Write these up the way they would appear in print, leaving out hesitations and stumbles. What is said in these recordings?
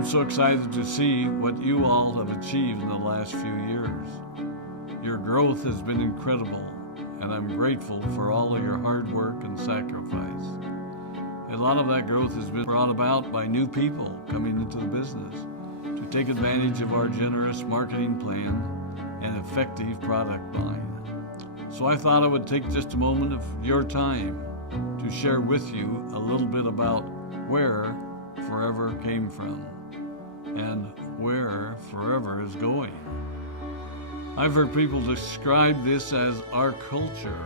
I'm so excited to see what you all have achieved in the last few years. Your growth has been incredible, and I'm grateful for all of your hard work and sacrifice. A lot of that growth has been brought about by new people coming into the business to take advantage of our generous marketing plan and effective product line. So I thought I would take just a moment of your time to share with you a little bit about where Forever came from and where Forever is going. I've heard people describe this as our culture,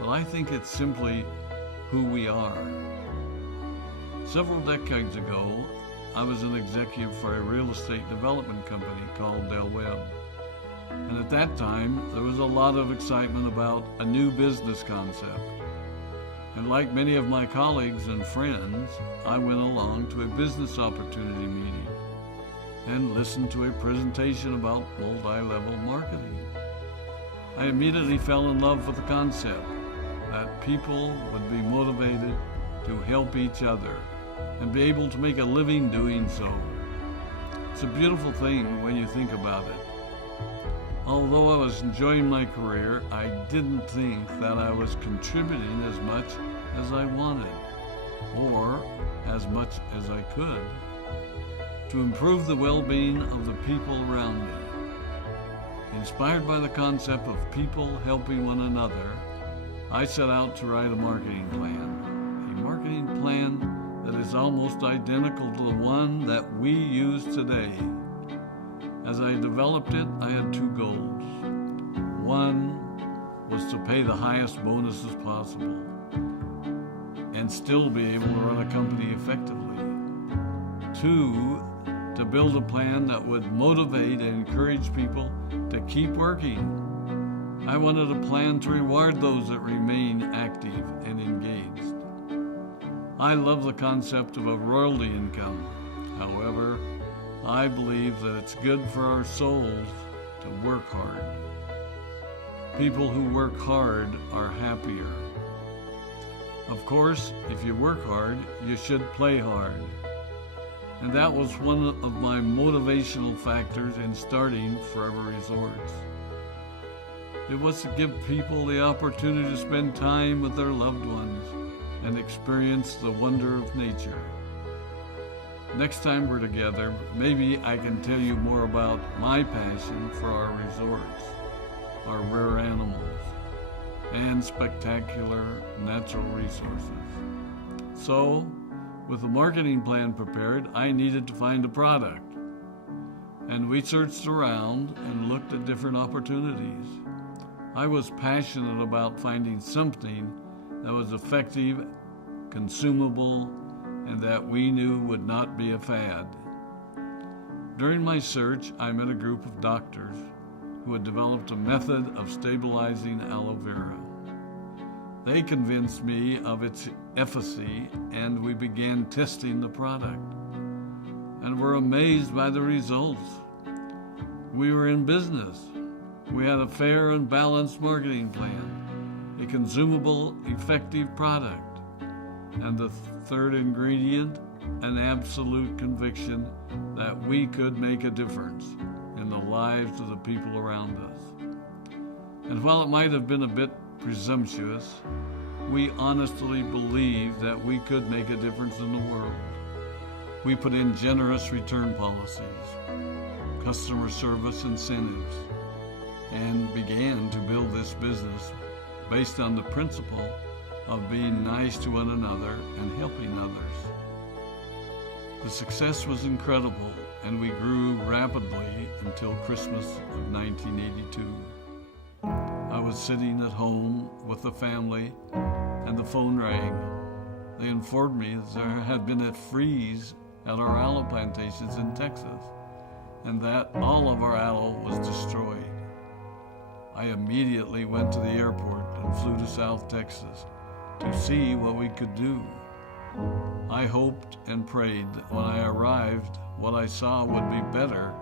but I think it's simply who we are. Several decades ago, I was an executive for a real estate development company called Del Webb. And at that time, there was a lot of excitement about a new business concept. And like many of my colleagues and friends, I went along to a business opportunity meeting and listened to a presentation about multi-level marketing. I immediately fell in love with the concept that people would be motivated to help each other and be able to make a living doing so. It's a beautiful thing when you think about it. Although I was enjoying my career, I didn't think that I was contributing as much as I wanted, or as much as I could, to improve the well-being of the people around me. Inspired by the concept of people helping one another, I set out to write a marketing plan that is almost identical to the one that we use today. As I developed it, I had two goals. One was to pay the highest bonuses possible and still be able to run a company effectively. Two, to build a plan that would motivate and encourage people to keep working. I wanted a plan to reward those that remain active and engaged. I love the concept of a royalty income. However, I believe that it's good for our souls to work hard. People who work hard are happier. Of course, if you work hard, you should play hard. And that was one of my motivational factors in starting Forever Resorts. It was to give people the opportunity to spend time with their loved ones and experience the wonder of nature. Next time we're together, maybe I can tell you more about my passion for our resorts, our rare animals, and spectacular natural resources. So, with the marketing plan prepared, I needed to find a product. And we searched around and looked at different opportunities. I was passionate about finding something that was effective, consumable, and that we knew would not be a fad. During my search, I met a group of doctors who had developed a method of stabilizing aloe vera. They convinced me of its efficacy, and we began testing the product, and were amazed by the results. We were in business. We had a fair and balanced marketing plan, a consumable, effective product, and the third ingredient, an absolute conviction that we could make a difference in the lives of the people around us. And while it might have been a bit presumptuous, we honestly believed that we could make a difference in the world. We put in generous return policies, customer service incentives, and began to build this business based on the principle of being nice to one another and helping others. The success was incredible, and we grew rapidly until Christmas of 1982. I was sitting at home with the family, and the phone rang. They informed me that there had been a freeze at our aloe plantations in Texas, and that all of our aloe was destroyed. I immediately went to the airport and flew to South Texas to see what we could do. I hoped and prayed that when I arrived, what I saw would be better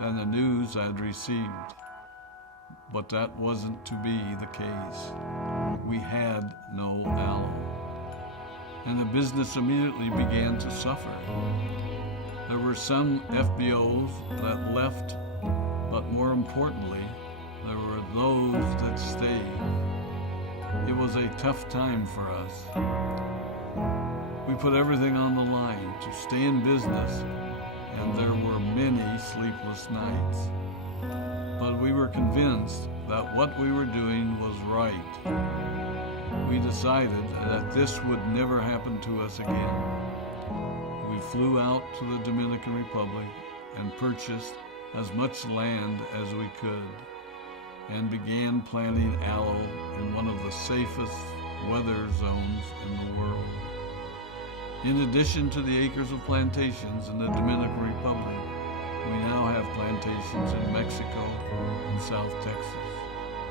than the news I'd received. But that wasn't to be the case. We had no aloe, and the business immediately began to suffer. There There were some FBOs that left, but more importantly, there were those that stayed. It was a tough time for us. We put everything on the line to stay in business, and there were many sleepless nights. But we were convinced that what we were doing was right. We decided that this would never happen to us again. We flew out to the Dominican Republic and purchased as much land as we could and began planting aloe in one of the safest weather zones in the world. In addition to the acres of plantations in the Dominican Republic, we now have plantations in Mexico and South Texas.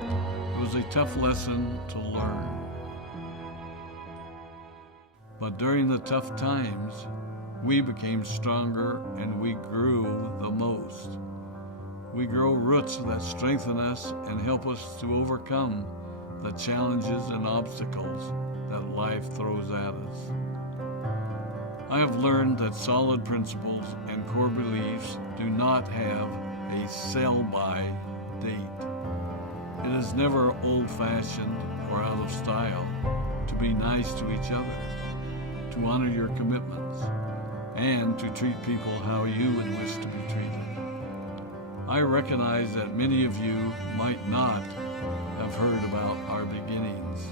It was a tough lesson to learn. But during the tough times, we became stronger and we grew the most. We grow roots that strengthen us and help us to overcome the challenges and obstacles that life throws at us. I have learned that solid principles and core beliefs do not have a sell-by date. It is never old-fashioned or out of style to be nice to each other, to honor your commitments, and to treat people how you would wish to be treated. I recognize that many of you might not have heard about our beginnings,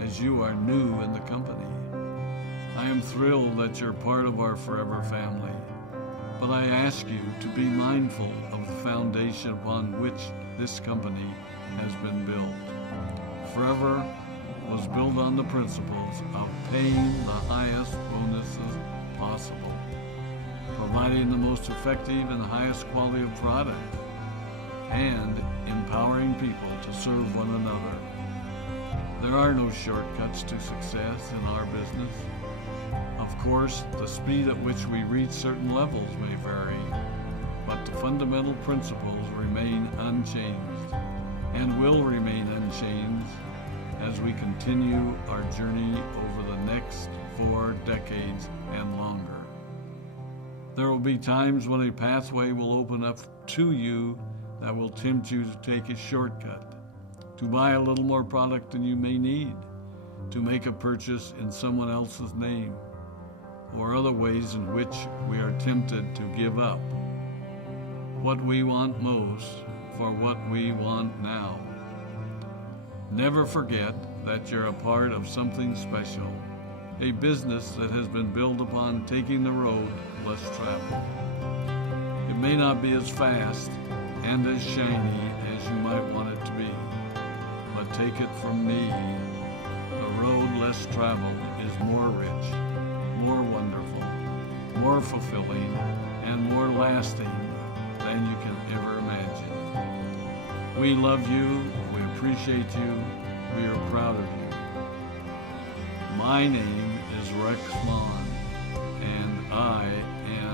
as you are new in the company. I am thrilled that you're part of our forever family, but I ask you to be mindful of the foundation upon which this company has been built. Forever was built on the principles of paying the highest bonuses possible, providing the most effective and highest quality of product, and empowering people to serve one another. There are no shortcuts to success in our business. Of course, the speed at which we reach certain levels may vary, but the fundamental principles remain unchanged and will remain unchanged as we continue our journey over the next 4 decades and longer. There will be times when a pathway will open up to you that will tempt you to take a shortcut, to buy a little more product than you may need, to make a purchase in someone else's name, or other ways in which we are tempted to give up what we want most for what we want now. Never forget that you're a part of something special, a business that has been built upon taking the road less traveled. It may not be as fast and as shiny as you might want it to be, but take it from me, the road less traveled is more rich, more wonderful, more fulfilling, and more lasting than you can ever imagine. We love you, we appreciate you, we are proud of you. My name is Rex Maughan, and I am